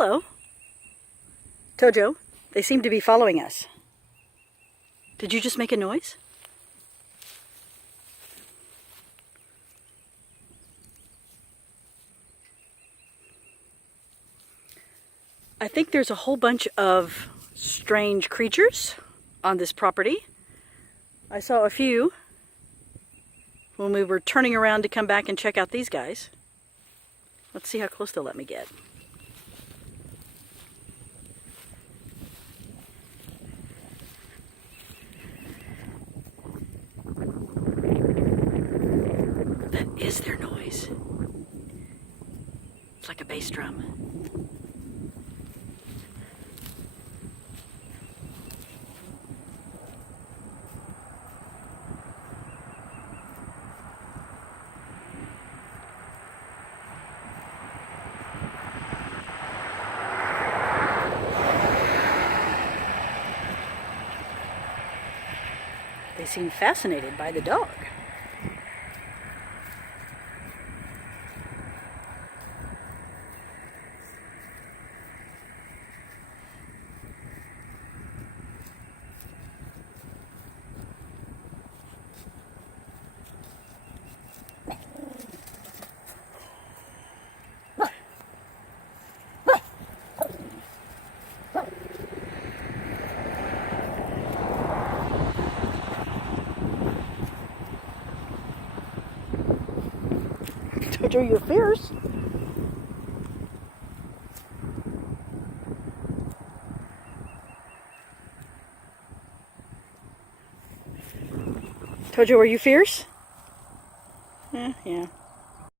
Hello. Tojo, they seem to be following us. Did you just make a noise? I think there's a whole bunch of strange creatures on this property. I saw a few when we were turning around to come back and check out these guys. Let's see how close they'll let me get. That is their noise. It's like a bass drum. They seem fascinated by the dog. Tojo, you're fierce. Tojo, are you fierce? Yeah.